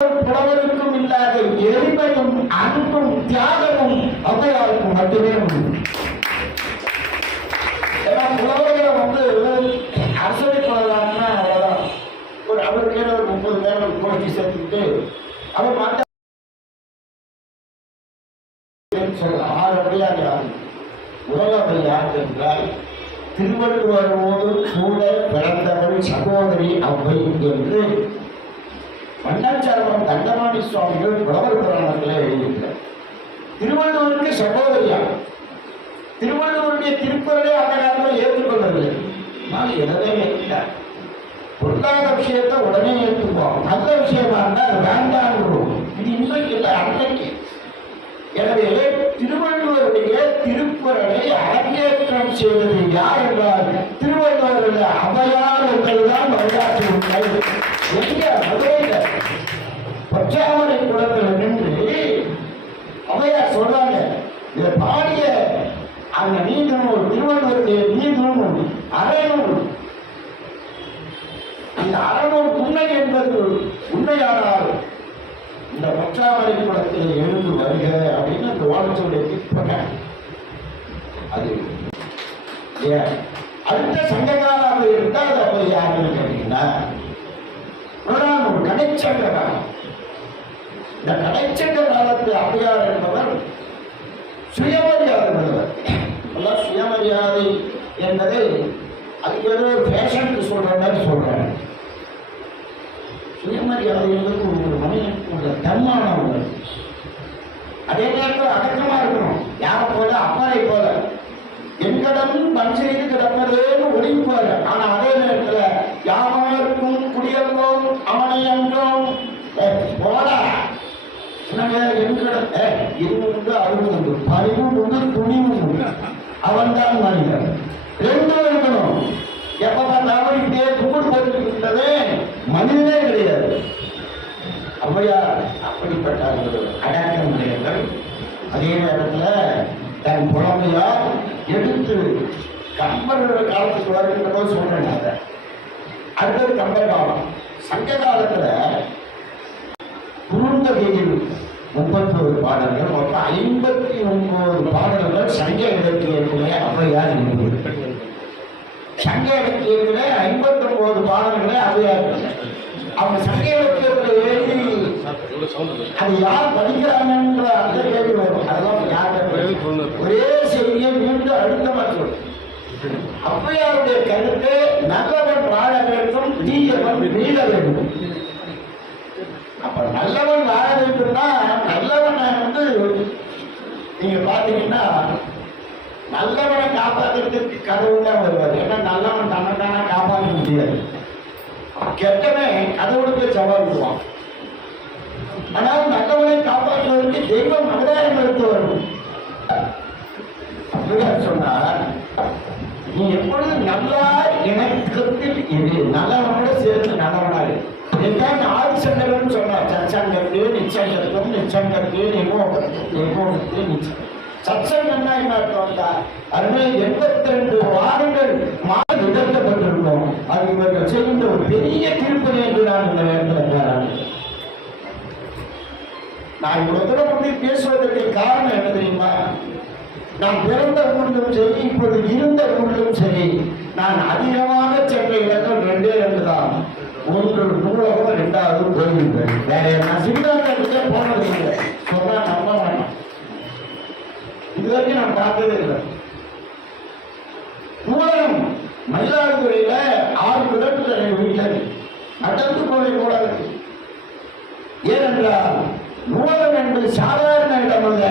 புலவருக்கும் இல்லாத எளிமையும் அன்பும் தியாகமும் அவ்வையாருக்கு மட்டுமே உண்டு. புலவர்களை வந்து அரசவை பண்ணலாம்னா அவ்வளவுதான் ஒரு அவர் கீழே ஒரு முப்பது பேர் கோஷ்டி சேர்த்துக்கிட்டு அவர் மாற்ற சொல்ற ஆறு அவையார் யார் உலகவை யார் என்றால் திருவள்ளுவரோடு கூட பிறந்தவள் சகோதரி அவ்வை என்று மன்னாச்சாரம் தண்டமாணி சுவாமிகள் புலவர் புராணத்தில் எழுதியிருக்கிறார். திருவள்ளுவருக்கு சகோதரியா? திருவள்ளுவருடைய திருக்குறளை அந்த காலத்தில் ஏற்றுக்கொள்ளவில்லை. நான் எதவே ஏற்கிறார் பொருளாதார விஷயத்தை உடனே ஏற்றுக்குவோம். நல்ல விஷயமா இருந்தால் வேண்டாம் இது இன்றைக்கு இல்லை அன்றைக்கு எனவே திருவள்ளுவருடைய திருக்குறளை அரங்கேற்றம் செய்தது யார் என்றால் திருவள்ளுவருடைய அவையார் என்பதுதான் வரலாற்று உண்மை எங்க மதுரையில பச்சாமரை குளத்தில் நின்று அவையார் சொல்றாங்க இதை பாடிய அந்த நீதிநூல் திருவள்ளுவருடைய நீதிநூல் அறநூல் இந்த அறநூல் உண்மை என்பது உண்மையானால் இந்த பச்சாமரை குளத்தில் எழுந்து வருக அப்படின்னு அந்த வாழ்க்கையுடைய திட்பங்க அது ஏன் அடுத்த சங்ககாலாக இருந்தால் அது அப்போ யாருன்னு கேட்டீங்கன்னா புறநானூறு கடைச்சங்க காலம் இந்த கடைச்சங்க காலத்து அவையார் என்பவர் சுயமரியாதை உள்ளவர் எல்லாம் சுயமரியாதை அது ஏதோ ஃபேஷனுக்கு சொல்கிற மாதிரி சொல்கிறாங்க சுயமரியாதை ஒரு மனிதனுக்கு உள்ள தன்மானம் உள்ளது. அதே நேரத்தில் அடக்கமாக இருக்கணும். யாரை போல? அப்பரை போல. என்கடம் பண் செய்து கிடப்பதேன்னு ஒளிவு போல. ஆனால் அதே நேரத்தில் யாவருக்கும் குடியல்லோம் அவனை என்றோம் போல என்கடம் இது உண்டு அறுபது உண்டு பணிவும் உண்டு துணிவும் உண்டு அவன் தான் மனிதன். ரெண்டு எப்ப பார்த்தாலும் இப்படியே கும்பிட்டு போட்டுக்கிட்டதே மனிதனே கிடையாது. ஔவையார் அப்படிப்பட்ட ஒரு அடக்கம் உடையவர் அதே நேரத்தில் தன் புலமையால் எடுத்து கம்பர் காலத்துக்கு வருகின்ற போது சொல்றேன் அதை. அடுத்தது கம்பர் காலம் சங்க காலத்தில் குறுந்தகையில் முப்பத்தோரு பாடல்கள் மொத்தம் ஐம்பத்தி ஒன்பது பாடல்கள் சங்க இலக்கியத்திலே அவ்வையார் இருக்கிறது சங்க இலக்கியத்திலே ஐம்பத்தி ஒன்பது பாடல்களை ஔவையார் அவங்க சங்க எழுதி அது யார் படிக்கிறாங்கன்ற அந்த கேள்வி வரும். அதெல்லாம் யார் ஒரே செய்தியை மீண்டும் அழுத்தமா சொல்லும் ஔவையாருடைய கருத்து நல்லவன் வாழ வேண்டும் தீயவன் மீள வேண்டும். அப்ப நல்லவன் வாழ வேண்டும்னா நல்லவன் வந்து நீங்க பாத்தீங்கன்னா நல்லவனை காப்பாத்துறதுக்கு கடவுள் தான் வருவார். ஏன்னா நல்லவன் தன்னை தானே காப்பாற்ற முடியாது. கெட்டவன் கடவுளுக்கு சவால் விடுவான். ஆனால் நல்லவனை காப்பாற்றுவதற்கு தெய்வம் அவதாரம் எடுத்து வரணும் அப்படிதான் சொன்னார் நீ எப்பொழுதும் நல்லா இணக்கத்தில் இரு. நல்லவனோட சேர்ந்து நல்லவனாரு இதுதான் ஆதிசங்கரன் சொன்னார். சச்சாங்கத்து நிச்சங்கத்தும் நிச்சங்கத்து நிமோகத்து நிமோகத்து நிச்சயம். சச்சங்கம்னா என்ன அர்த்தம்டா அருமை எண்பத்தி ரெண்டு வாரங்கள் மாதம் நிகழ்த்தப்பட்டிருக்கோம் அது இவர்கள் செய்கின்ற ஒரு பெரிய திருப்பதி என்று நான் இந்த நேரத்தில் பாராட்டுகிறேன். நான் இவ்வளவு தூரம் வந்து பேசுவதற்கு காரணம் என்ன தெரியுமா? நான் பிறந்த ஊரிலும் சரி இப்பொழுது இருந்த ஊரிலும் சரி நான் அதிகமாக சென்ற இடங்கள் ரெண்டே ரெண்டு தான். ஒன்று நூலகம் ரெண்டாவது கோயில்கள் வேற நான் சிங்காரத்துக்கே போனது இல்லை. சொன்னா நம்ப இது வரைக்கும் நான் பார்த்ததே இல்லை. நூலகம் மயிலாடுதுறையில ஆறு கிலோமீட்டர் எங்க வீட்டில். இருக்கு. நடந்து போய் கூட ஏனென்றால் நூலகம் என்பது சாதாரண இடம் அல்ல.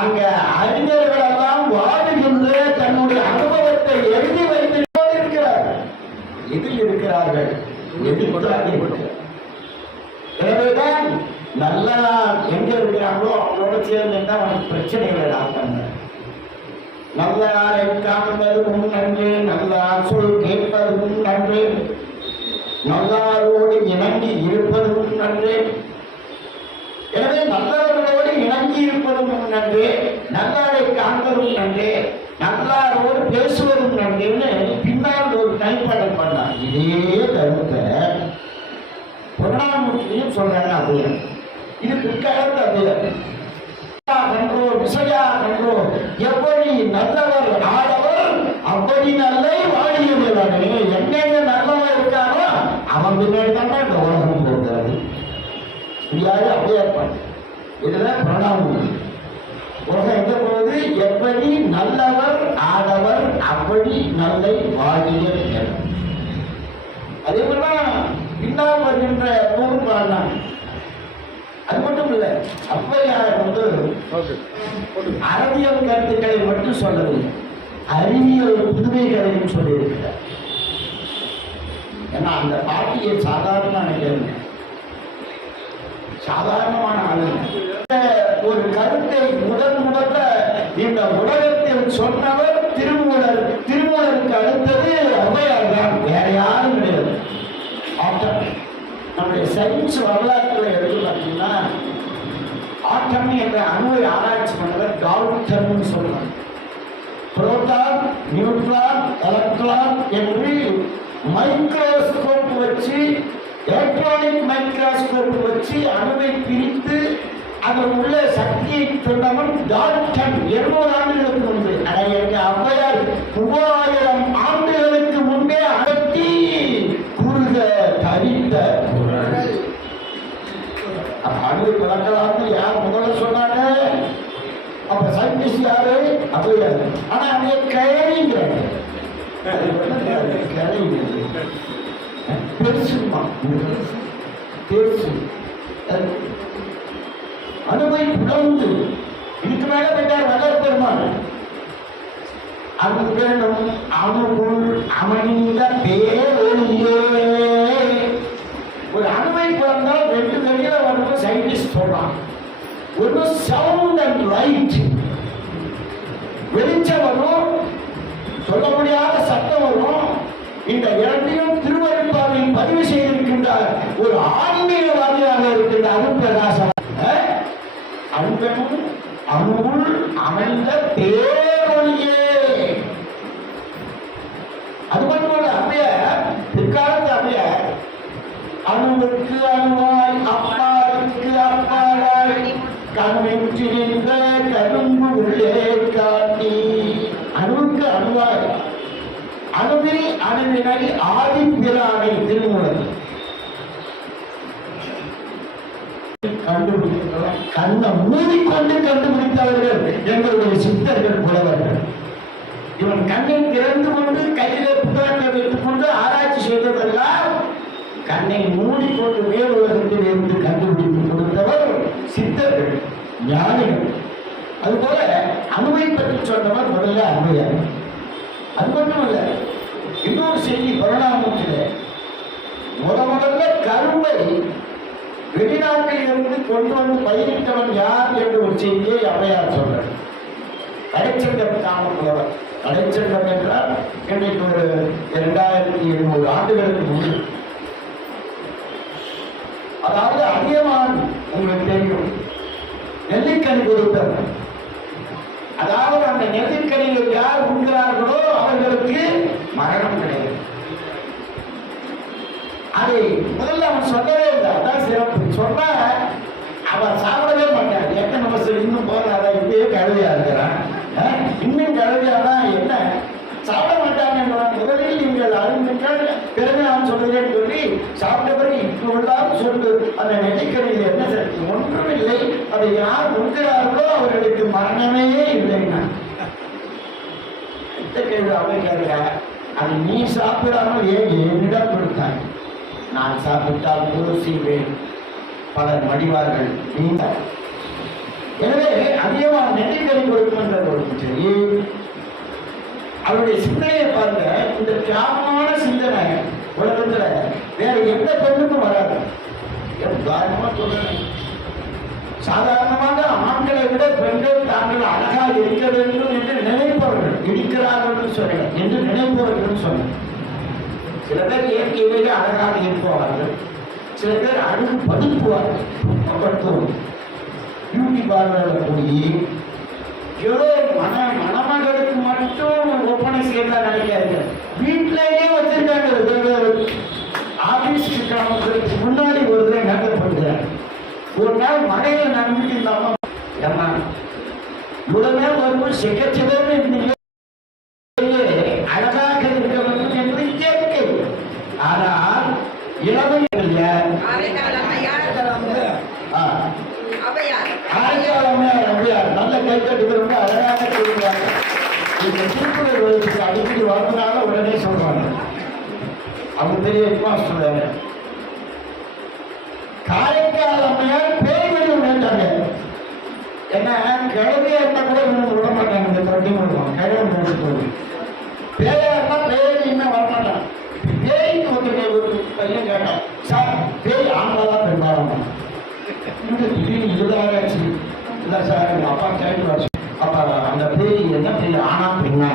அங்க அறிஞர்கள் எல்லாம் வாழுகின்ற தன்னுடைய அனுபவத்தை எழுதி வைத்து இருக்கிறார்கள் எதில் இருக்கிறார்கள்? எதிர்த்தாங்க எனவேதான் நல்லா எங்க இருக்கிறாங்களோ அவங்களோட சேர்ந்து என்ன பிரச்சனைகளை நான் நல்லாரை காண்பதும் நன்று நல்லார் சொல் கேட்பதும் நன்று. நல்லாரோடு இணங்கி இருப்பதும் நன்று. எனவே நல்லவர்களோடு இணங்கி இருப்பதும் நன்று நல்லாரை காண்பதும் நன்று நல்லாரோடு பேசுவதும் நன்றுன்னு பின்னால் ஒரு தனிப்படை பண்ணார். இதே கருத்தை புறநானூற்றிலையும் சொல்றாங்க அபயம் இது பிற்காலத்து அபயம் இருக்கும் எப்படி நல்லவர் ஆடவர் அப்படி நல்லை வாழியவர்களே எங்கெங்க நல்லவன் இருக்காரோ அவன் பின்னாடி தான் இந்த உலகம் போகிறது. இப்படியாவது அப்படியே இருப்பான். இதுதான் பிரணாமம். உலகம் எங்க போகுது? எப்படி நல்லவர் ஆடவர் அப்படி நல்லை வாழிய அதே மாதிரிதான் பின்னால் வருகின்ற நூறு பாடலாம் அது மட்டும் இல்லை அப்பையாரும் அறிவியல் கருத்துக்களை மட்டும் சொல்லவில்லை. அறிவியல் புதுமைகளையும் சொல்லியிருக்கிறார். ஏன்னா அந்த பாட்டியை சாதாரண நினைக்கிறேன் சாதாரணமான ஆளுங்க. ஒரு கருத்தை முதன் முதல்ல இந்த உலகத்தில் சொன்னவர் திருமூலர் திருமூலருக்கு அடுத்தது ஔவையார் தான். வேற யாரும் கிடையாது. நம்முடைய சயின்ஸ் வரலாற்றில் எடுத்து பார்த்தீங்கன்னா ஆட்டம் என்ற அணுவை ஆராய்ச்சி பண்ணவர் டால்டன்னு சொல்றாங்க. புரோட்டான் நியூட்ரான் எலக்ட்ரான் என்று மைக்ரோஸ்கோப் வச்சு எலக்ட்ரானிக் மைக்ரோஸ்கோப் வச்சு அணுவை பிரித்து அதன் உள்ள சக்தியை சொன்னவன் டால்டன் எழுநூறு ஆண்டுகளுக்கு முன்பு. அதை எங்க ஔவையார் மூவாயிரம் முன்பே அகற்றி குறுக தரித்த குரல் அப்ப அணுவை பழக்கலாம்னு யார் முதல்ல சொன்னாங்க அப்ப சயின்டிஸ்ட் யாரு ஆனா அவங்க கிழவிங்கிறாங்க அது பெருசுமா பெருசு அது புலந்து. இதுக்கு மேல போயிட்டார் வல்லர் பெருமாள் அங்கனும் அணுகுள் அமைந்த பேரொழியே. ஒரு அணுவை பிறந்தால் ரெண்டு வழியில வந்து சயின்டிஸ்ட் சொல்றான். ஒன்று சவுண்ட் அண்ட் லைட் வெளிச்சம் வரும். சொல்ல முடியாத சட்டம் வரும். இந்த இரண்டையும் திருவருப்பாவில் பதிவு செய்திருக்கின்றார் ஒரு ஆன்மீகவாதியாக இருக்கின்ற அருப்பிரகாசம் அன்பனும் அருள் அமைந்த பேரொழியே அது மட்டுமல்ல அப்படிய பிற்காலத்து அப்படிய அன்புக்கு அன்பாய் அப்பாருக்கு அப்பாலாய் கண்ணின் அணுவில் அணுவினை ஆதிப்பிரானை திருமூலத்தில் கண்டுபிடிக்கிறோம் கண்ணை மூடிக்கொண்டு கண்டுபிடித்தவர்கள் எங்களுடைய சித்தர்கள் புலவர்கள். இவன் கண்ணை திறந்து கொண்டு கையில புத்தகத்தை வைத்துக் கொண்டு ஆராய்ச்சி செய்ததெல்லாம் கண்ணை மூடிக்கொண்டு மேல் உலகத்தில் இருந்து கண்டுபிடித்து கொடுத்தவர் சித்தர்கள் ஞானிகள். அதுபோல அணுவை பற்றி சொன்னவர் முதல்ல அருமையார் அது மட்டுமல்ல இன்னொரு செய்தி பரிணாமத்தில் முத முதல்ல கரும்பை வெளிநாட்டில் இருந்து கொண்டு வந்து பயிரிட்டவன் யார் என்று ஒரு செய்தியை அவையார் சொல்றார். கடைச்சங்கம் காமப்புலவர் கடைச்சங்கம் என்றால் இன்றைக்கு ஒரு இரண்டாயிரத்தி எழுநூறு ஆண்டுகளுக்கு முன்பு. அதாவது அதிகமான உங்களுக்கு தெரியும். நெல்லிக்கனி கொடுத்தவர். அதாவது அந்த நெல்லிக்கனியில் யார் உண்கிறார்களோ அவர்களுக்கு மரணம் கிடையாது. அதை முதல்ல அவன் சொல்லவே இல்லை. அதான் சிறப்பு. சொன்னா அவன் சாப்பிடவே மாட்டான் எத்தனை வருஷம் இன்னும் போறாத இப்படியே கழுவியா இருக்கிறான்? இன்னும் கழுவியானா என்ன? சாப்பிட மாட்டாங்க முதலில் நீங்கள் அறிந்திருக்கால் பிறகு நான் சொல்லுகிறேன் சொல்லி சாப்பிட்ட பிறகு இப்படி சொல்லு அந்த நெல்லிக்கனியில் என்ன சக்தி ஒன்றும் இல்லை அதை யார் உண்கிறார்களோ அவர்களுக்கு மரணமே இல்லைன்னா இந்த கேள்வி அவங்க கேட்க அது நீ சாப்பிடாமல் ஏன் என்னிடம் கொடுத்தாய்? நான் சாப்பிட்டால் குரு செய்வேன் பலர் மடிவார்கள் நீங்க எனவே அதிகமாக நெல்லிக்கறி கொடுக்கின்ற ஒரு சரி அவருடைய சிந்தனையை பாருங்க. இந்த தியாகமான சிந்தனை உலகத்துல வேற எந்த பெண்ணுக்கும் வராது. உதாரணமா சொல்றேன். சாதாரணமாக ஆண்களை விட பெண்கள் தாங்கள் அழகாக இருக்க வேண்டும் என்று நினைவு இருக்கிறார்கள் சொல்ல என்று நினைப்பவர்கள் சொன்னேன். சில பேர் இயற்கையிலேயே அழகாக இருப்பவார்கள். சில பேர் அழகு படுத்துவார்கள். பியூட்டி பார்லரில் போய் ஏதோ மன மணமகளுக்கு மட்டும் ஒப்பனை செய்யறதா நினைக்காது வீட்டிலேயே வச்சிருக்காங்க ஆபீஸ் கிராமத்துக்கு முன்னாடி ஒரு தடவை நடத்தப்படுகிறார் ஒரு நாள் மழையில நம்பிக்கை இல்லாம அம்மா ஏம்மா உடனே வரும்போது சிக்கச்சிதமே இருந்தீங்க அழகாக இருக்க வேண்டும் என்று இயற்கை ஆனால் இளமையில் நல்ல கைத்தட்டு ரொம்ப அழகாக சொல்லுவாங்க இந்த திருக்குறள் வயசுக்கு அடிக்கடி வளர்ந்தனால உடனே சொல்றாங்க அவங்க பெரிய ஹெட்மாஸ்டர் சொல்றாங்க காரைக்கால் அம்மையார் பேய்கள் வேண்டாங்க ஏன்னா கிழமையா இருந்தா கூட இவங்க விட மாட்டாங்க இந்த தொட்டி மூலம் கிழமை முடிச்சு போகுது பேயா இருந்தா பேயின்னா வர மாட்டான் பேய்க்கு வந்து ஒரு பையன் கேட்டான் சார் பேய் ஆண்களா பெண்பாளமா இந்த திடீர்னு இதுதான் ஆச்சு இல்லை சார் எங்க அப்பா கேட்டு வர அப்ப அந்த பேய் என்ன பேய் ஆனா பெண்ணா?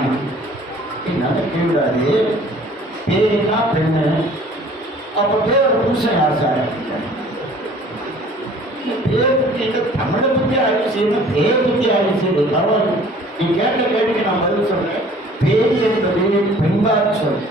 என்னன்னு கேள்விடாது பேய்னா பெண்ணு. அப்ப பேரோட புருஷன் யார் சார்? பேர் தமிழை ஆய்வு செய்யணும் பேர் ஆய்வு நீ கேட்ட கேள்விக்கு நான் பதில் சொல்றேன். பேய் என்பது பெண்பார் சொல்.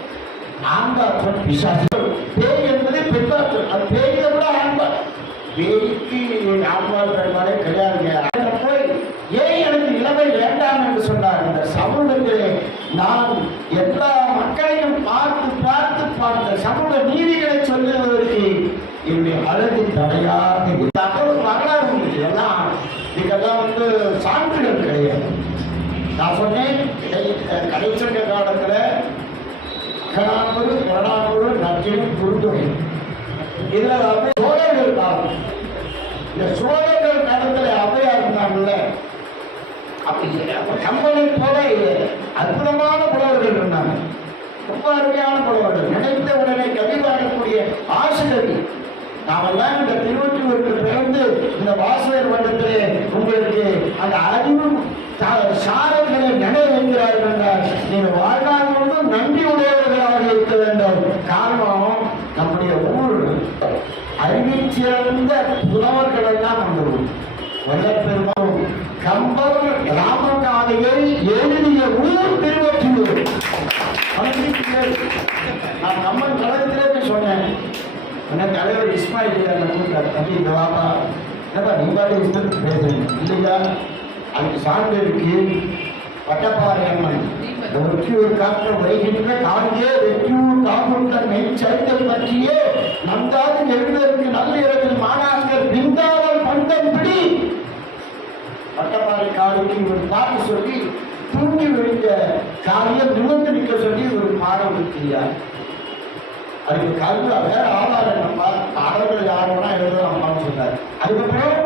ஆண்டாற்றல் பிசாசுகள். பேய் என்பது பெண்பார் அது பேயை விட ஆண்பார் பேய்க்கு ஆண்பார் பெண்பாரே கிடையாதுங்க அதுல போய் ஏன் எனக்கு இளமை வேண்டாம் என்று சொன்னார்? இந்த சமூகத்திலே நான் எல்லா மக்களையும் பார்த்து பார்த்து பார்த்த சமூக நீதிகளை சொல்லுவதற்கு என்னுடைய அழகு தடையாக இருக்கு. வரலாறு இதெல்லாம் இதெல்லாம் வந்து சான்றுகள் கிடையாது. நான் சொன்னேன் இடை- கடைச்சங்க காலத்துல அகநானூறு புறநானூறு நற்றிலும் குறுந்தொகை இதுல வந்து சோழர்கள் காலம் இந்த சோழர்கள் காலத்துல அவையா இருந்தாங்கல்ல? அப்படி கம்பனை போல அற்புதமான புலவர்கள் இருந்தாங்க. ரொம்ப அருமையான புலவர்கள். நினைத்த உடனே கவி வாழக்கூடிய ஆசிரியர். நாமெல்லாம் இந்த திருவொற்றியூருக்கு பிறந்து இந்த வாசகர் மன்றத்திலே உங்களுக்கு அந்த அறிவு சா- நினைவு வைக்கிறார்கள் என்றால் நீங்கள் வாழ்நாள் முழுவதும் நன்றி உடையவர்களாக வேண்டும். காரணம் நம்முடைய ஊர் அறிவில் சிறந்த புலவர்கள் எல்லாம் வந்துள்ளோம் வல்லப்பெருமாள் கம்பர் ராமகாதையை எழுதிய ஊர் திருவற்றியூர். மனதிற்குள்ளே நான் கம்மன் கழகத்திலே சொன்னேன். உடனே தலைவர் இஸ்மாயில் தம்பி இந்த வாப்பா. என்னப்பா நீ பாட்டு இஷ்டத்துக்கு பேசுறீங்க? இல்லையா? அதுக்கு சான்று இருக்கு. வட்டப்பாறை அம்மன். ஒற்றியூர் காற்று வைகின்ற காங்கே வெற்றியூர் காகுண்ட மெய்ச்சரித்தை பற்றியே. நன்றாக எழுதற்கு நள்ளிரவில் மாணாக்கர் பிந்தாவல் பண்டம் பிடி. பட்டப்பாறை காலுக்கு ஒரு பாட்டு சொல்லி தூங்கி விழுந்த காரியம் நிமிர்ந்து நிற்க சொல்லி ஒரு பாடம் இருக்கிறார் அதுக்கு கல்வி வேற ஆதாரம் நம்ம பாடல்கள் யார் வேணா சொன்னார் அதுக்கப்புறம்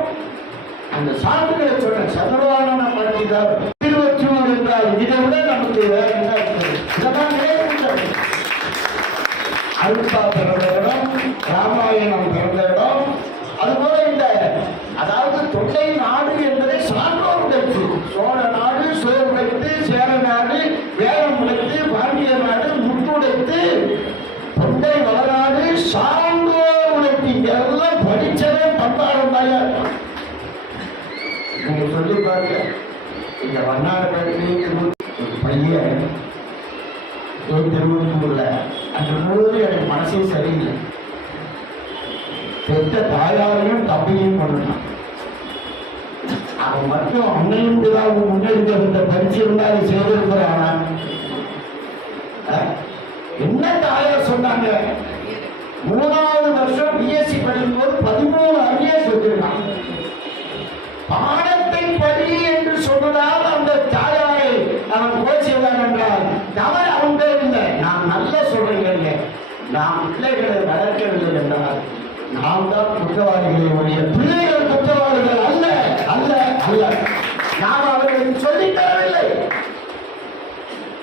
அந்த சான்றுகளை சொன்ன சதுரவான படித்தார் அல்பா பிறந்த இடம் ராமாயணம் பிறந்த இடம் அதுபோல இந்த அதாவது தொண்டை நாடு என்பதை சான்றோர் உடைத்து சோழ நாடு சோழ உடைத்து சேர நாடு வேலம் உடைத்து பாண்டிய நாடு முட்டுடைத்து தொண்டை வளநாடு சான்றோர் உடைத்து எல்லாம் படிச்சதே பண்பாடும் தாயா நீங்க சொல்லி பாருங்க. இந்த வண்ணாடு ஒரு பையன் ஒரு திருவள்ளூர்ல அந்த முழுவதும் எனக்கு மனசே சரியில்லை. பெத்த தாயாரையும் தப்பையும் பண்ணான் அவன் மட்டும் அன்னையும் பிதாவும் முன்னெடுக்க இந்த பரிசு இருந்தால் செய்திருக்கிறானா என்ன தாயார் சொன்னாங்க? மூணாவது வருஷம் பிஎஸ்சி படிக்கும் போது பதிமூணு ஐஏஎஸ் வச்சிருக்கான் பாடத்தை படி என்று சொன்னதால் அந்த தாயாரை அவன் போய் செய்வான் என்றால் தவறு. நாம் பிள்ளைகளை வளர்க்கவில்லை என்றால் நாம் தான் குற்றவாளிகளை உடைய பிள்ளைகள் குற்றவாளிகள் அல்ல அல்ல அல்ல. நாம் அவர்களுக்கு சொல்லித் தரவில்லை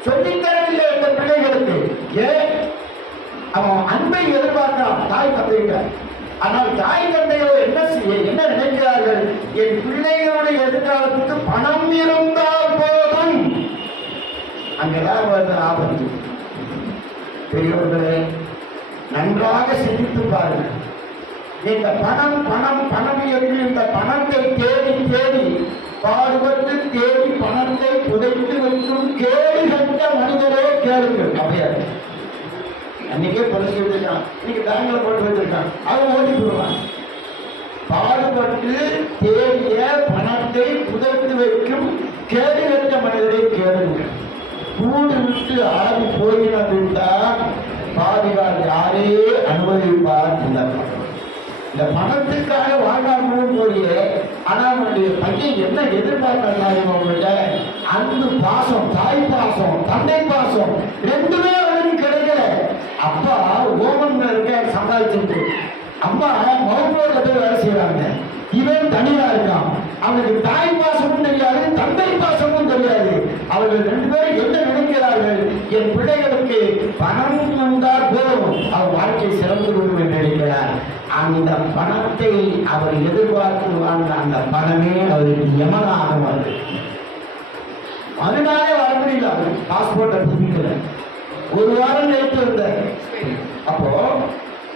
சொல்லித் தரவில்லை இந்த பிள்ளைகளுக்கு ஏன் அவன் அன்பை எதிர்பார்க்கிறான் தாய் தந்தையிட்ட ஆனால் தாய் தந்தையோ என்ன செய்ய என்ன நினைக்கிறார்கள்? என் பிள்ளைகளுடைய எதிர்காலத்துக்கு பணம் இருந்தால் போதும். அங்கதான் வருது ஆபத்து? பெரியவர்களே நன்றாக சிந்தித்து பாருங்கள். இந்த பணம் பணம் பணம் என்று இந்த பணத்தை தேடி தேடி பாடுபட்டு தேடி பணத்தை புதைத்து வைக்கும் கேள்வி கட்ட மனிதரே கேளுங்கள். அப்படியாது அன்னைக்கே பரிசு வச்சிருக்கான் இன்னைக்கு பேங்க்ல போட்டு வச்சிருக்கான் அவன் ஓடி போடுவான் பாடுபட்டு தேடிய பணத்தை புதைத்து வைக்கும் கேடுகட்ட மனிதரை கேளுங்கள். கூடு விட்டு ஆடி போயினதுதான் பாதுகாப்பு யாரே அனுமதிப்பார் இந்த இந்த பணத்துக்காக வாழ்நாள் போய் ஆனா அவனுடைய பையன் என்ன எதிர்பார்க்கிறாங்க அவங்கள்ட்ட அன்பு பாசம் தாய் பாசம் தந்தை பாசம் ரெண்டுமே அவனுக்கு கிடைக்கல. அப்பா ஓமன் இருக்க சம்பாதிச்சிருக்கு. அம்மா மௌனோட போய் வேலை செய்யறாங்க இவன் தனியா இருக்கான். அவனுக்கு தாய் பாசமும் தெரியாது தந்தை பாசமும் தெரியாது. அவர்கள் ரெண்டு பேரும் என்ன நினைக்கிறார்கள்? என் பிள்ளைகளுக்கு பணம் வந்தால் போதும் அவர் வாழ்க்கை சிறந்து விடும் என்று நினைக்கிறார் அந்த பணத்தை அவர் எதிர்பார்த்து வாழ்ந்த அந்த பணமே அவருக்கு யமனாக வந்தது. அதனாலே வர முடியல பாஸ்போர்ட்டை புதுப்பிக்கல. ஒரு வாரம் எடுத்து இருந்தார். அப்போ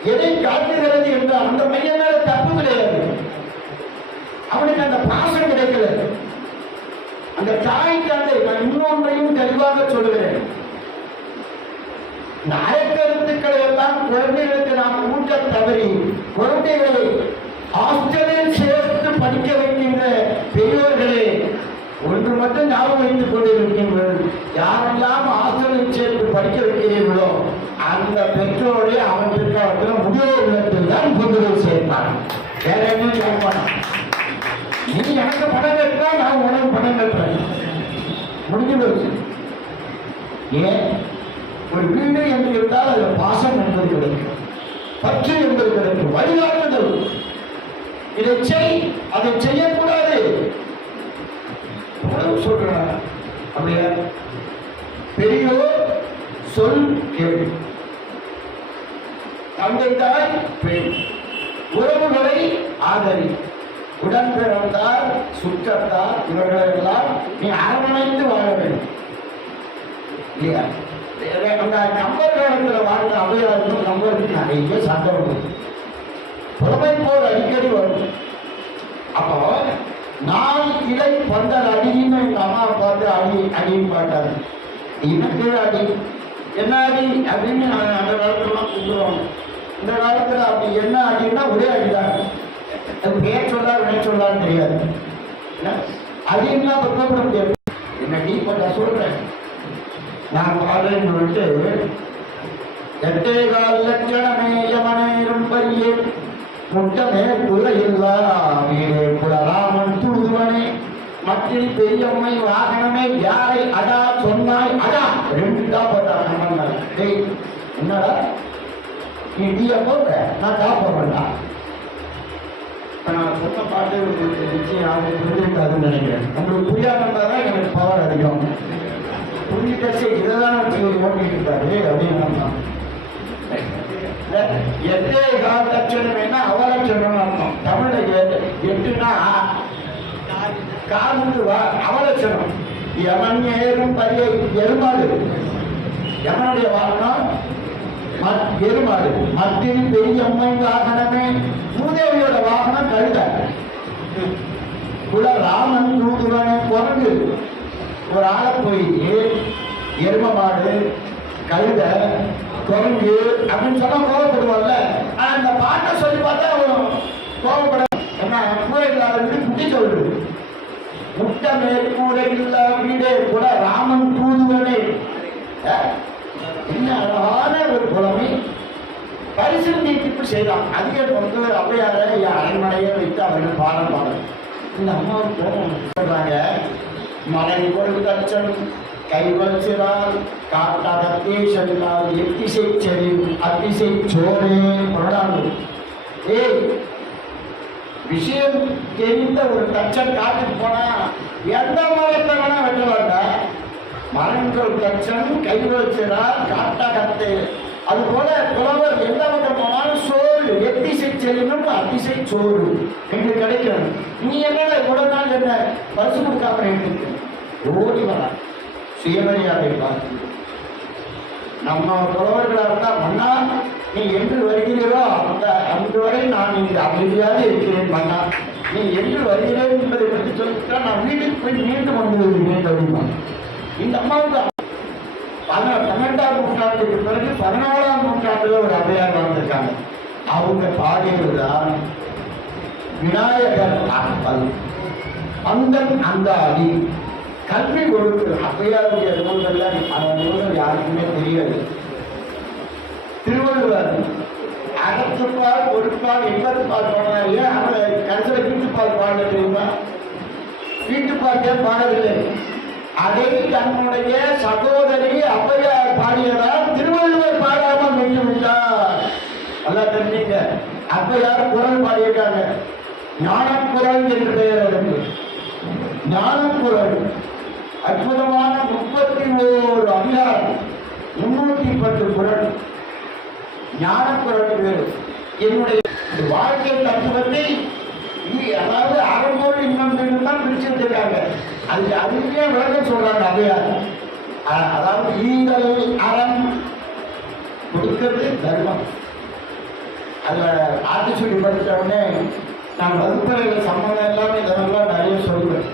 எதை காட்டுகிறது என்று அந்த மையம் மேல தப்பு கிடையாது. அவனுக்கு அந்த பாசம் கிடைக்கல. அந்த தாய் தந்தை நான் இன்னொன்றையும் தெளிவாக சொல்லுகிறேன். இந்த அறக்கருத்துக்களை எல்லாம் குழந்தைகளுக்கு நாம் ஊட்ட தவறி குழந்தைகளை ஹாஸ்டலில் சேர்த்து படிக்க வைக்கின்ற பெரியோர்களே ஒன்று மட்டும் ஞாபகம் வைத்துக் கொண்டிருக்கின்றனர் யாரெல்லாம் ஆஸ்திரேலியில் சேர்த்து படிக்க வைக்கிறீர்களோ அந்த பெற்றோரை அவன் பிற்காலத்தில் முதியோர் இல்லத்தில் தான் கொண்டு போய் சேர்ப்பான் வேற என்ன நீ எனக்கு பணம் கட்டினா நான் உனக்கு பணம் கட்டுறேன். முடிஞ்சு போச்சு. ஏன்? ஒரு வீடு என்று இருந்தால் அதில் பாசம் என்பது கிடைக்கும். பற்று என்பது கிடைக்கும். வழிகாட்டுதல். இதை செய் அதை செய்யக்கூடாது. உணவு சொல்றேன் அப்படியா? பெரியோர் சொல் கேள்வி தந்தை தாய் பெண். உறவுகளை ஆதரி. உடன் பிறந்தார் சுற்றத்தார் இவர்களெல்லாம் நீ அரவணைத்து வாழ வேண்டும். இல்லையா? அந்த கம்பர் காலத்தில் வாழ்ந்த அவையாருக்கும் கம்பருக்கு நிறைய சண்டை வரும் புறமை போர் அடிக்கடி வரும். அப்போ நான் இலை பந்தல் அடின்னு எங்க அம்மா பார்த்து அடி அடின்னு பாட்டாரு எனக்கு அடி? என்ன அடி? அப்படின்னு அந்த காலத்துலாம் கூப்பிடுவாங்க. இந்த காலத்துல அப்படி என்ன அடின்னா ஒரே அடிதான். அது பேர் சொல்லா வினை சொல்லான்னு தெரியாது. அடின்னா கூப்பிட முடியாது என்ன டீ பண்ண சொல்றேன். நான் பாடுறேன்னு சொல்லிட்டு எட்டே கால் லட்சணமே யமனேரும் பையே முட்டமே குறையில்லா வீரே குலராமன் தூதுவனே. மட்டில் பெரியம்மை வாகனமே யாரை அடா சொன்னாய்? அடா! ரெண்டு தான் போட்டாங்க டேய் என்னடா? நீ டீய போட்ட? நான் காப்ப வேண்டாம் நான் சொன்ன பாட்டு உங்களுக்கு நிச்சயம் யாரும் புரிஞ்சுக்காதுன்னு நினைக்கிறேன். உங்களுக்கு புரியாம தான் எனக்கு பவர் அடிக்கும் அதிகம் புரிஞ்சுட்டாச்சு இதைதான் ஓட்டிட்டு இருக்காரு அப்படின்னு எத்தே கால லட்சணம் என்ன அவலட்சணம் அர்த்தம். தமிழ்ல எட்டுனா காலுக்கு அவலட்சணம். எவன் ஏறும் பரியை எருமாடு. எவனுடைய வாகனம் எருமாடு. மத்தியில் பெரிய அம்மை வாகனமே. மூதேவியோட வாகனம் கழுத. குல ராமன் தூதுவனை குரங்கு. ஒரு ஆளை போய் எரும மாடு கழுத குரங்கு அப்படின்னு சொன்னா கோவப்படுவான்ல ஆனா இந்த பாட்டை சொல்லி பார்த்தா கோவப்பட என்ன கூரை இல்லாத வீடு குட்டி சொல்றது முட்டை மேற்கூரை இல்லா வீடே கூட ராமன் தூதுவனே. என்ன அழகான ஒரு புலமை. பரிசு நீட்டிப்பு செய்தான். அதிகம் வந்து அவையார என் அரண்மனையை வைத்து அவர்கள் பாடம் பாடல் இந்த அம்மாவுக்கு கோபம் சொல்றாங்க மலை ஒரு தச்சன் கைவச்சிறால் காட்டாகத்தே சென்றால் எத்திசை செடி அத்திசை சோழே கொண்டாடு ஏய் விஷயம் தெரிந்த ஒரு தச்சன் காட்டுக்கு போனா எந்த மரத்தை வேணா வெட்டுவாங்க மரங்கள் தச்சன் கை காட்டாகத்தே அது போல புலவர் எந்த பக்கம் போனாலும் சோறு எத்திசை செல்லும் அதிசை சோறு என்று கிடைக்கும் நீ என்னடா இவ்வளவு நாள் என்ன பரிசு கொடுக்காம இருக்கு ஓடி சுயமரியாதை பார்த்து நம்ம புலவர்களாக இருந்தால் மன்னா நீ என்று வருகிறீரோ அந்த அன்று வரை நான் இந்த அமைதியாக இருக்கிறேன் மன்னா. நீ என்று வருகிறேன் என்பதை பற்றி சொல்லிட்டா நான் வீட்டுக்கு போய் மீண்டும் வந்து வருகிறேன் அப்படிமா இந்த அம்மாவுக்கு பல- பன்னெண்டாம் நூற்றாண்டுக்கு பிறகு பதினாலாம் நூற்றாண்டுல ஒரு அவையார் வந்திருக்காங்க. அவங்க பாடியதுதான் விநாயகர் அந்த அந்த அடி கல்வி கொடுக்கு அப்பையாருடைய நூல்கள்ல அந்த நூல்கள் யாருக்குமே தெரியாது. திருவள்ளுவர் அகத்துப்பால் பொருட்பால் இன்பத்துப்பால் இல்லையா? அந்த கடைசியில் வீட்டுப்பால் பாட தெரியுமா? வீட்டுப்பாட்டே பாடவில்லை? அதை தன்னுடைய சகோதரி அப்பையார் பாடியதால் திருவள்ளுவர் பாடாமல் நின்று விட்டார் நல்லா தெரிஞ்சுங்க. அப்பையார் குரல் பாடியிருக்காங்க. ஞானக்குரல் என்று பெயர் அதற்கு ஞானக்குரல். அற்புதமான முப்பத்தி ஓரு அதிகாரம். முன்னூத்தி பத்து குரல். ஞான பேரு என்னுடைய வாழ்க்கை தத்துவத்தை அதாவது அறம்போடு இன்னும் இன்னும் தான் பிரிச்சு அது அதுக்கே விளக்கம் சொல்றாங்க அவையார். அதாவது ஈதல் அறம் கொடுக்கிறது தர்மம். அதுல ஆத்திச்சூடி படித்த உடனே நான் வகுப்பறையில் சம்மந்தம் எல்லாமே இதெல்லாம் நிறைய சொல்லுவேன்.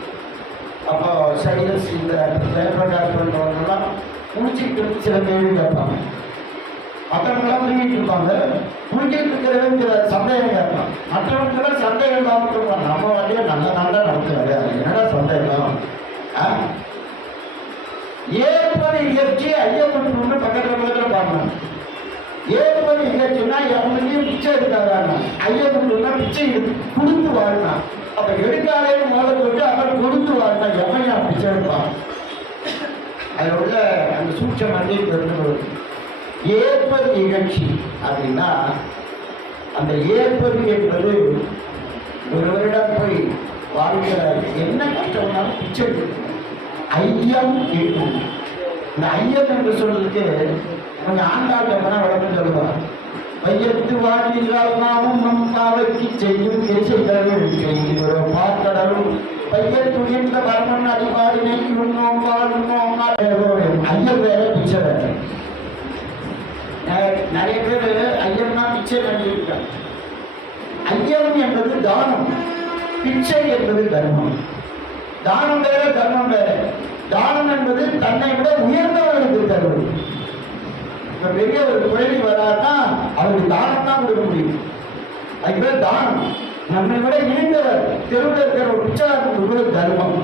அப்போ சைலஸ் இந்த ஜெயபிரகாஷ் பண்ணுறவங்கலாம் முடிச்சுக்கிட்டு சில கேள்வி கேட்பாங்க. மற்றவங்களாம் தூங்கிட்டு இருப்பாங்க. குளிக்கிட்டு இருக்கிறவங்க சில சந்தேகம் கேட்பான் மற்றவங்களாம் சந்தேகம் இல்லாமல் இருப்பாங்க நம்ம வண்டியை நல்ல நல்லா நடத்துறாரு என்னடா சந்தேகம்? ஆ? ஏற்பது இயற்சி ஐயப்பட்டு பக்கத்தில் பக்கத்தில் பார்க்கணும் ஏற்பது இயற்சினா எவனுக்கு பிச்சை இருக்காதான் ஐயப்பட்டு பிச்சை கொடுத்து வாழ்ந்தான் அப்ப எடுக்காதேன்னு முதல்ல சொல்லிட்டு அவன் கொடுத்து வாழ்ந்தான் எவனையா பிச்சை அதில் உள்ள அந்த சூட்சம் வந்து தெரிஞ்சு ஏற்பது நிகழ்ச்சி அப்படின்னா அந்த ஏற்பது என்பது ஒருவரிடம் போய் வாழ்க்கையில் என்ன கஷ்டம்னாலும் பிச்சை ஐயம் கேட்கும். இந்த ஐயம் என்று சொல்றதுக்கு கொஞ்சம் ஆண்டாள் எப்பனா விளக்கம் சொல்லுவார் வையத்து வாழ்கிறார் நாமும் நம் காவைக்கு செய்யும் செய்தல் செய்கிறோம் பார்க்கடலும் பையத்துகின்ற பரமன் அடிபாடினை உண்ணோம் வாழ்ந்தோம் ஐயம் வேற பிச்சை வேற நிறைய பேர் ஐயம்னா பிச்சை கண்டிருக்காங்க ஐயம் என்பது தானம். பிச்சை என்பது தர்மம். தானம் வேற தர்மம் வேற. தானம் என்பது தன்னை விட உயர்ந்தவர்களுக்கு தருவது. இப்ப பெரிய ஒரு குழந்தை வராருன்னா அவருக்கு தானம் தான் கொடுக்க முடியும். அதுக்கு பேர் தானம். நம்மை விட இணைந்தவர் தெருவில் இருக்கிற ஒரு உச்சாரம் கொடுக்கிறது தர்மம்.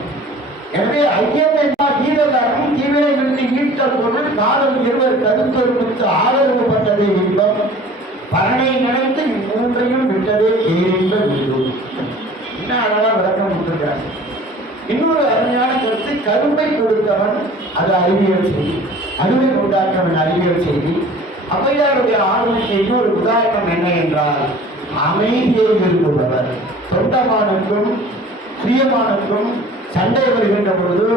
எனவே ஐயத்தை என்றால் ஈரதானம் தீவிரமின்றி ஈட்டல் பொருள் காதல் இருவர் கருத்தொருமித்து ஆதரவுப்பட்டதே இன்பம். பலனை நினைத்து இம்மூன்றையும் விட்டதே பேரின்ப வீடு என்ன அழகா விளக்கம் கொடுத்துருக்காங்க இன்னொரு அருமையான கருத்து கரும்பை கொடுத்தவன் அது அறிவியல் செய்யும் அருமை உண்டாக்கவன் அறிவியல் செய்தி. ஔவையாருடைய ஆளுமைக்கு இன்னொரு உதாரணம் என்ன என்றால் அமைதியை விரும்புபவர். தொண்டமானுக்கும் பிரியமானுக்கும் சண்டை வருகின்ற பொழுது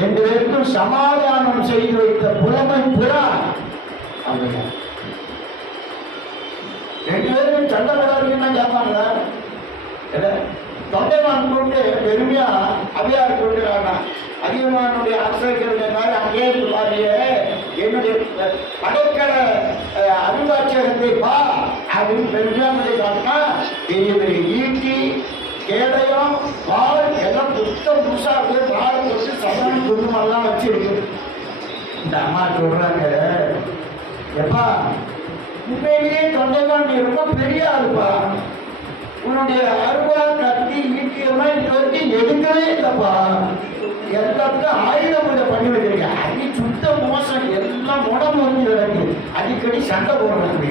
ரெண்டு பேருக்கும் சமாதானம் செய்து வைத்த புலமை புறா ஔவையார் ரெண்டு பேரும் சண்டை போடாதீங்கன்னா கேட்பாங்களா தொண்டைமான் கொண்டு பெருமையா அபியார் கொண்டுறாங்க அதிகமானுடைய ஆசிரியர்கள் மாதிரி அங்கே பாருங்க என்னுடைய படைக்கல அருங்காட்சியகத்தை பா அப்படின்னு பெருமையா சொல்லி காட்டினா பெரிய பெரிய ஈட்டி கேடயம் பால் எல்லாம் புத்தம் புதுசா அப்படியே பால் வச்சு சமணம் குடும்பம் வச்சிருக்கு இந்த அம்மா சொல்றாங்க எப்பா உண்மையிலேயே தொண்டைமான் ரொம்ப பெரிய ஆளுப்பா. உன்னுடைய அருவா கத்தி ஈட்டியெல்லாம் இது வரைக்கும் எடுக்கவே இல்லைப்பா. எல்லாத்துக்கும் ஆயுத பூஜை பண்ணி வச்சிருக்க அடி சுத்த மோசம். எல்லாம் உடம்பு வந்து கிடக்கு. அடிக்கடி சண்டை போடுறாங்க.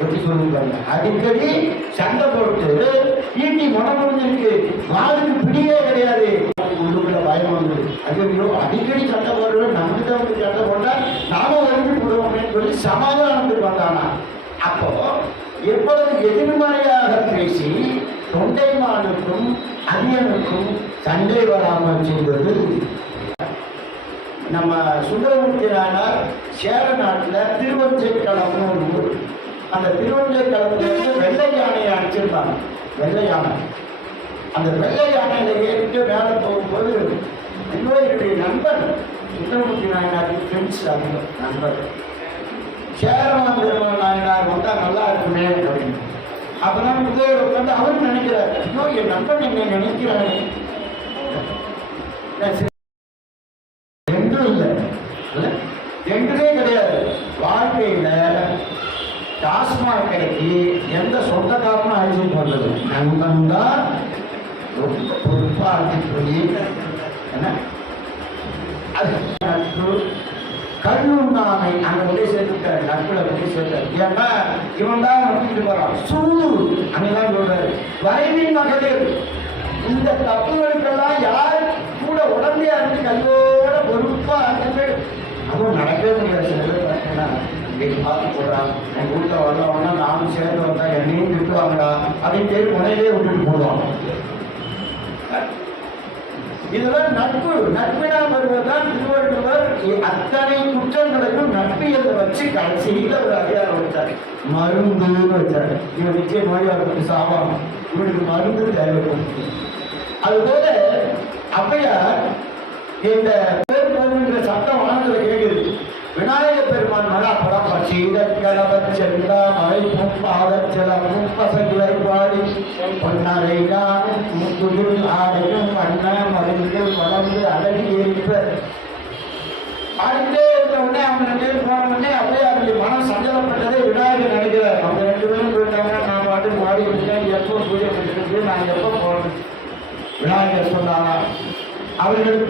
எப்படி சொல்லுங்க அடிக்கடி சண்டை போட்டு ஈட்டி மனம் முடிஞ்சிருக்கு மாடுக்கு பிடியே கிடையாது. உள்ளுக்குள்ள பயம் வந்து. ஐயோ அடிக்கடி சண்டை போடுறோம் நமக்கு தான் வந்து சண்டை போட்டா நாம வந்து போடுவோம்னு சொல்லி சமாதானத்துக்கு வந்தானா அப்போ எப்பொழுது எதிர்மறையாக பேசி தொண்டைமானுக்கும் அரியனுக்கும் சண்டை வராமல் செய்வது? நம்ம சுந்தரமூர்த்தியானார் சேர நாட்டில் திருவஞ்சைக்களம்னு ஒரு ஊர் அந்த திருவஞ்சைக்களத்துல வெள்ளை யானையை அடிச்சிருப்பாங்க. வெள்ளை யானை. அந்த வெள்ளை யானையில ஏறிட்டு மேலே போகும்போது இன்னொருடைய நண்பர் சுந்தரமூர்த்தி நாயனாருக்கு ஃப்ரெண்ட்ஸ் அதிகம் நண்பர். சேரமான் பெருமாள் நாயனார் வந்தா நல்லா இருக்குமே அப்படின்னு அப்பதான் முதல்வர் உட்காந்து அவர் நினைக்கிறார். ஐயோ என் நண்பன் என்ன நினைக்கிறாரு என்றும் இல்லை. இல்ல? என்றுமே கிடையாது. வாழ்க்கையில டாஸ்மாக் கடைக்கு எந்த சொந்தக்காரனும் அழைச்சிட்டு வந்தது நண்பன் தான் ரொம்ப பொறுப்பா அழைச்சிட்டு போய் என்ன? அது நட்பு கண்ணுண்ணாமை அங்க கொண்டு சேர்த்துட்டாரு நட்புல கொண்டு சேர்த்தாரு. ஏன்னா இவன் தான் நடத்திட்டு போறான் சூடு அங்கதான் சொல்றாரு. வரைவின் மகளிர் இந்த தப்புகளுக்கெல்லாம் யார் கூட உடம்பையா இருந்து கையோட பொறுப்பா இருந்து அதுவும் நடக்கவே முடியாது சில பேர் பார்த்தீங்கன்னா இன்னைக்கு பார்த்து போடுறான் என் வீட்டில் வந்தவங்கன்னா நானும் சேர்ந்து வந்தா என்னையும் திட்டுவாங்களா? அப்படின்னு பேர் முனையிலே விட்டுட்டு போடுவாங்க. இதெல்லாம் நட்பு. நட்பினா வருவதுதான் திருவள்ளுவர் அத்தனை குற்றங்களையும் நட்பு என்று வச்சு கடைசியில் ஒரு அதிகாரம் வச்சார். மருந்துன்னு வச்சார். இவன் நிச்சய நோயாளருக்கு சாவாகும் இவனுக்கு மருந்து தேவைப்படுது. அதுபோல அப்பையார் இந்த பேர் போகின்ற சட்டம் வானத்துல கேட்குது விநாயக பெருமான் மகா பரப்ப சீதக்கலவச் செல்லா மலை பொம்பாதச் சில முப்பசங்களை பாடி பொன்னரை காணும் முத்துகில் ஆடையும் வண்ண மருந்தில் வளர்ந்து அழகி இருப்ப பாடிட்டே இருந்த உடனே அவங்க ரெண்டு பேரும் போன உடனே அப்படியே அவருடைய மனம் சஞ்சலப்பட்டதை விநாயகர் நினைக்கிறார் அவங்க ரெண்டு பேரும் போயிட்டாங்கன்னா நான் பாட்டு பாடி விட்டேன் எப்போ பூஜை பண்ணிட்டு நான் எப்போ போகணும் விநாயகர் சொன்னாரா? அவர்களுக்கு